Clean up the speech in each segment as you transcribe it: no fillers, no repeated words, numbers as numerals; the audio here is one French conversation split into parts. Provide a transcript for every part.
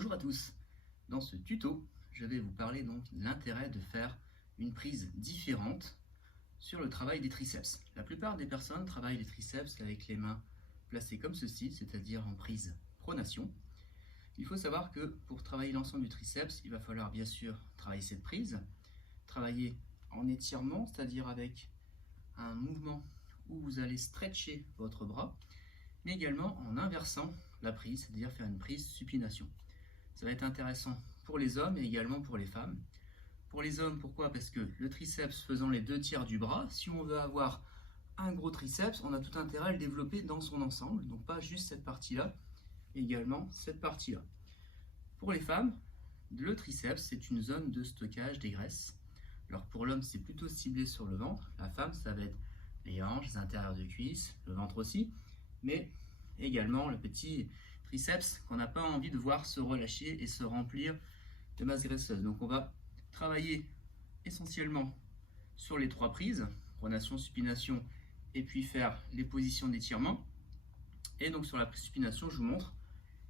Bonjour à tous. Dans ce tuto, je vais vous parler donc de l'intérêt de faire une prise différente sur le travail des triceps. La plupart des personnes travaillent les triceps avec les mains placées comme ceci, c'est-à-dire en prise pronation. Il faut savoir que pour travailler l'ensemble du triceps, il va falloir bien sûr travailler cette prise, travailler en étirement, c'est-à-dire avec un mouvement où vous allez stretcher votre bras, mais également en inversant la prise, c'est-à-dire faire une prise supination. Ça va être intéressant pour les hommes et également pour les femmes. Pour les hommes, pourquoi? Parce que le triceps faisant les 2/3 du bras, si on veut avoir un gros triceps, on a tout intérêt à le développer dans son ensemble, donc pas juste cette partie-là, également cette partie-là. Pour les femmes, le triceps, c'est une zone de stockage des graisses. Alors pour l'homme, c'est plutôt ciblé sur le ventre. La femme, ça va être les hanches, les intérieurs de cuisses, le ventre aussi, mais également le petit triceps qu'on n'a pas envie de voir se relâcher et se remplir de masse graisseuse. Donc on va travailler essentiellement sur les 3 prises, pronation, supination, et puis faire les positions d'étirement. Et donc sur la supination, je vous montre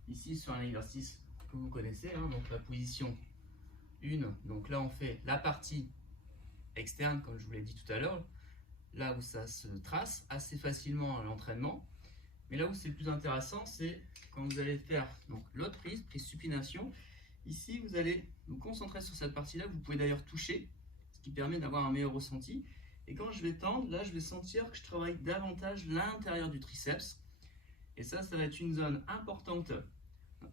ici sur un exercice que vous connaissez, donc la position 1, donc là on fait la partie externe comme je vous l'ai dit tout à l'heure, là où ça se trace assez facilement à l'entraînement. Mais là où c'est le plus intéressant, c'est quand vous allez faire l'autre prise supination. Ici, vous allez vous concentrer sur cette partie-là. Vous pouvez d'ailleurs toucher, ce qui permet d'avoir un meilleur ressenti. Et quand je vais tendre, là, je vais sentir que je travaille davantage l'intérieur du triceps. Et ça va être une zone importante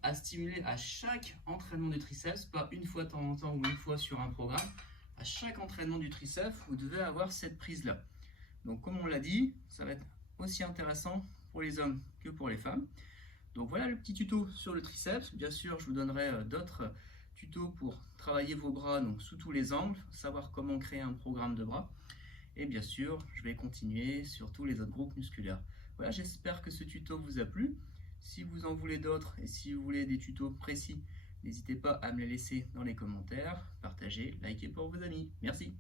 à stimuler à chaque entraînement du triceps, pas une fois de temps en temps ou une fois sur un programme. À chaque entraînement du triceps, vous devez avoir cette prise-là. Donc, comme on l'a dit, ça va être aussi intéressant pour les hommes que pour les femmes. Donc voilà le petit tuto sur le triceps. Bien sûr, je vous donnerai d'autres tutos pour travailler vos bras donc sous tous les angles, savoir comment créer un programme de bras. Et bien sûr, je vais continuer sur tous les autres groupes musculaires. Voilà, j'espère que ce tuto vous a plu. Si vous en voulez d'autres et si vous voulez des tutos précis, n'hésitez pas à me les laisser dans les commentaires, partagez, likez pour vos amis. Merci.